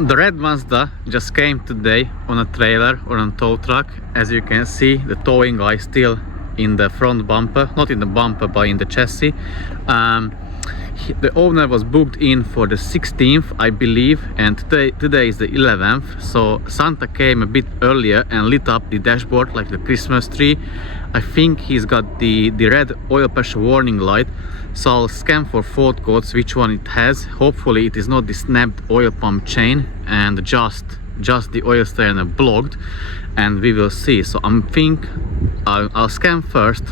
The red Mazda just came today on a trailer or on a tow truck. As you can see, the towing guy is still in the front bumper, not in the bumper but in the chassis. The owner was booked in for the 16th, I believe, and today is the 11th, so Santa came a bit earlier and lit up the dashboard like the Christmas tree. I think he's got the red oil pressure warning light, so I'll scan for fault codes which one it has. Hopefully it is not the snapped oil pump chain and just the oil strainer blocked, and we will see. So I'll scan first,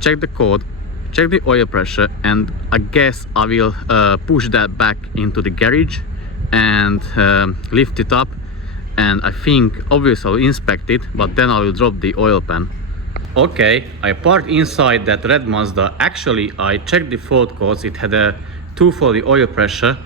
check the code, check the oil pressure, and I guess I will push that back into the garage and lift it up, and I think obviously I'll inspect it, but then I will drop the oil pan. Okay, I parked inside that red Mazda. Actually, I checked the fault codes. It had a 2 for the oil pressure,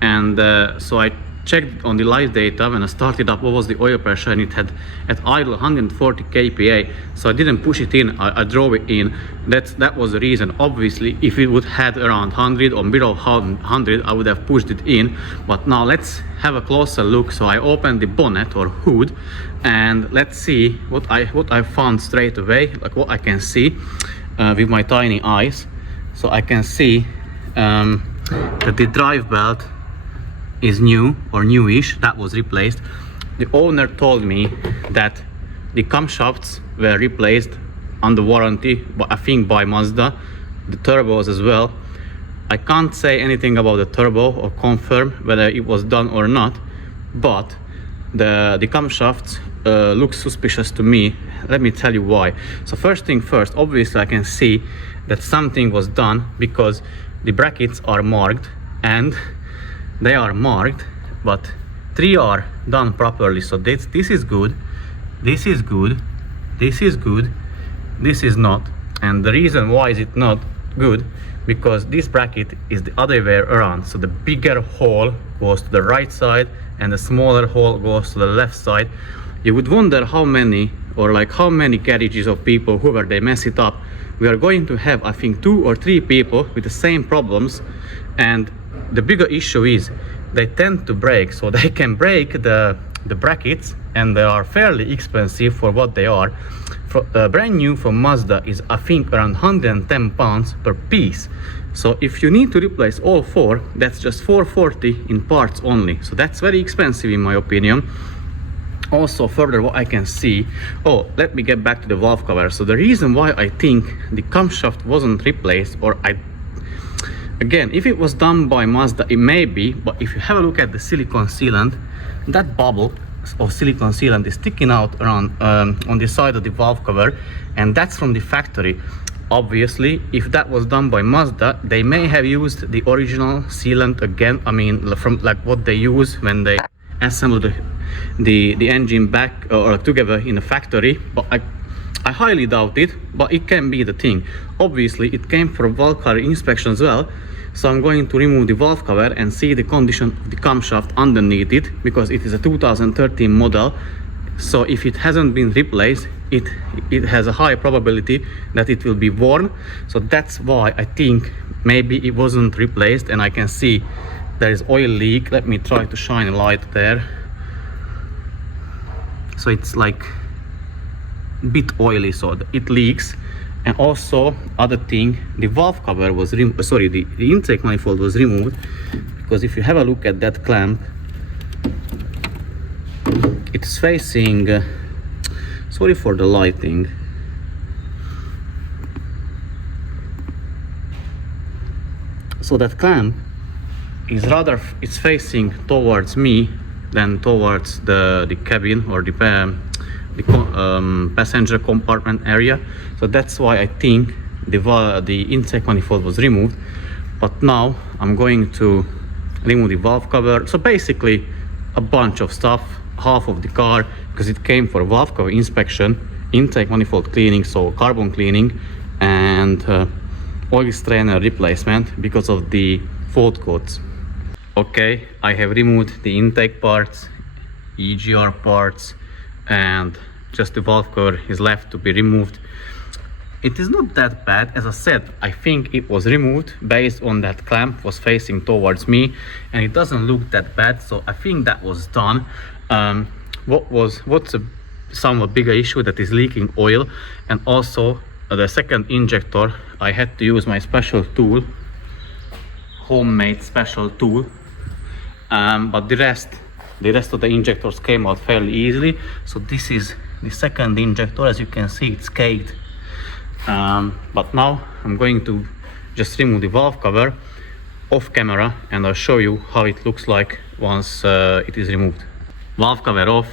and so I checked on the live data when I started up what was the oil pressure, and it had at idle 140 kPa, so I didn't push it in, I drove it in. That was the reason. Obviously if it would had around 100 or below 100 I would have pushed it in, but now let's have a closer look. So I opened the bonnet or hood and let's see what I found straight away, like what I can see with my tiny eyes. So I can see that the drive belt is new or newish, that was replaced. The owner told me that the camshafts were replaced under warranty, but I think by Mazda, the turbos as well. I can't say anything about the turbo or confirm whether it was done or not, but the camshafts look suspicious to me. Let me tell you why. So first thing first, obviously I can see that something was done because the brackets are marked, and they are marked, but 3 are done properly. So this is good, this is good, this is good, this is not. And the reason why is it not good, because this bracket is the other way around. So the bigger hole goes to the right side and the smaller hole goes to the left side. You would wonder how many garages of people, whoever they mess it up, we are going to have, I think, 2 or 3 people with the same problems. And the bigger issue is they tend to break, so they can break the brackets, and they are fairly expensive for what they are. Brand new from Mazda is, I think, around 110 pounds per piece. So if you need to replace all 4, that's just 440 in parts only. So that's very expensive in my opinion. Also further, what I can see, let me get back to the valve cover. So the reason why I think the camshaft wasn't replaced, or again, if it was done by Mazda, it may be, but if you have a look at the silicone sealant, that bubble of silicone sealant is sticking out around on the side of the valve cover, and that's from the factory. Obviously, if that was done by Mazda, they may have used the original sealant again. I mean, from like what they use when they assemble the engine back or together in the factory, but I highly doubt it, but it can be the thing. Obviously, it came for a valve cover inspection as well, so I'm going to remove the valve cover and see the condition of the camshaft underneath it, because it is a 2013 model. So if it hasn't been replaced, it has a high probability that it will be worn. So that's why I think maybe it wasn't replaced, and I can see there is oil leak. Let me try to shine a light there. So it's like bit oily, so it leaks. And also other thing, the valve cover was the intake manifold was removed, because if you have a look at that clamp, it's facing sorry for the lighting, so that clamp is it's facing towards me than towards the cabin or the passenger compartment area. So that's why I think the intake manifold was removed. But now I'm going to remove the valve cover. So basically a bunch of stuff, half of the car, because it came for valve cover inspection, intake manifold cleaning, so carbon cleaning, and oil strainer replacement because of the fault codes. Okay, I have removed the intake parts, EGR parts, and just the valve cover is left to be removed. it is not that bad. As I said, I think it was removed based on that clamp was facing towards me, and it doesn't look that bad, so I think that was done. What's a somewhat bigger issue, that is leaking oil, and also the second injector, I had to use my special tool, homemade special tool, but the rest of the injectors came out fairly easily. So this is the second injector. As you can see, it's caked. But now I'm going to just remove the valve cover off camera, and I'll show you how it looks like once it is removed. Valve cover off.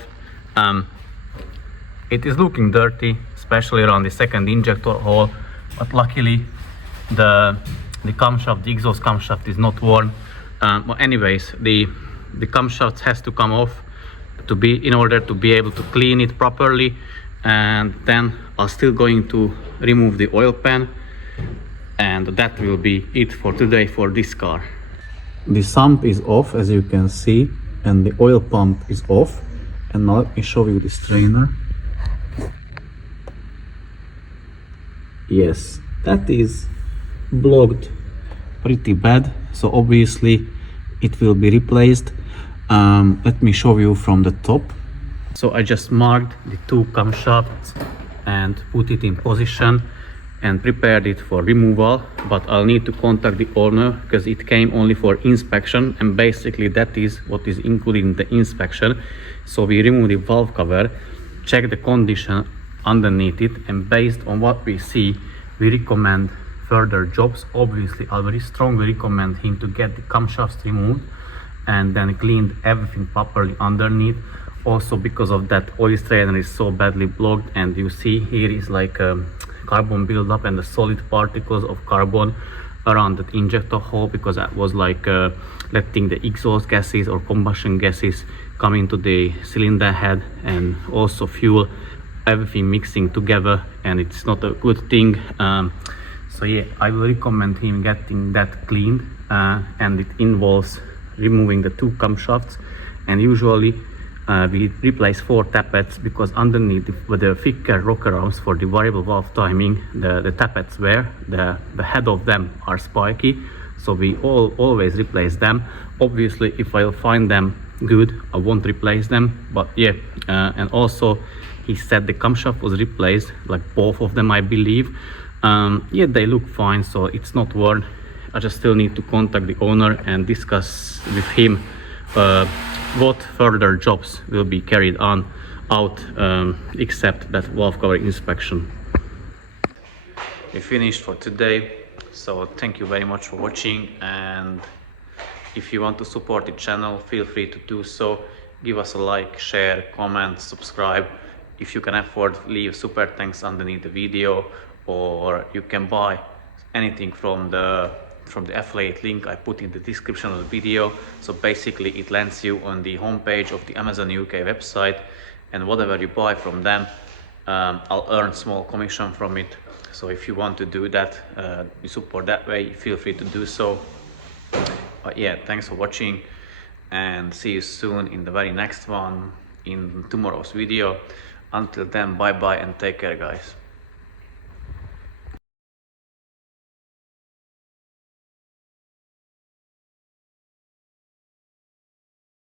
It is looking dirty, especially around the second injector hole, but luckily the camshaft, the exhaust camshaft, is not worn. But anyways, the camshaft has to come off in order to be able to clean it properly, and then I'm still going to remove the oil pan, and that will be it for today for this car. The sump is off, as you can see, and the oil pump is off. And now let me show you the strainer. Yes, that is blocked pretty bad, so obviously it will be replaced. Let me show you from the top. So I just marked the two camshafts and put it in position and prepared it for removal, but I'll need to contact the owner because it came only for inspection, and basically that is what is included in the inspection. So we remove the valve cover, check the condition underneath it, and based on what we see, we recommend further jobs. Obviously, I very strongly recommend him to get the camshafts removed and then cleaned everything properly underneath. Also, because of that, oil strainer is so badly blocked, and you see here is like carbon buildup and the solid particles of carbon around that injector hole, because that was like letting the exhaust gases or combustion gases come into the cylinder head, and also fuel, everything mixing together, and it's not a good thing. So yeah, I will recommend him getting that cleaned, and it involves removing the two camshafts, and usually we replace 4 tappets, because underneath with the thicker rocker arms for the variable valve timing, the tappets the head of them are spiky, so we always replace them. Obviously, if I'll find them good, I won't replace them, but yeah. And also he said the camshaft was replaced, like both of them, I believe. Yeah, they look fine, so it's not worn. I just still need to contact the owner and discuss with him what further jobs will be carried out except that valve cover inspection. We finished for today, so thank you very much for watching, and if you want to support the channel, feel free to do so. Give us a like, share, comment, subscribe. If you can afford, leave super thanks underneath the video, or you can buy anything from the affiliate link I put in the description of the video. So basically it lands you on the homepage of the Amazon UK website, and whatever you buy from them, I'll earn small commission from it. So if you want to do that, you support that way, feel free to do so. But yeah, thanks for watching, and see you soon in the very next one, in tomorrow's video. Until then, bye bye and take care, guys.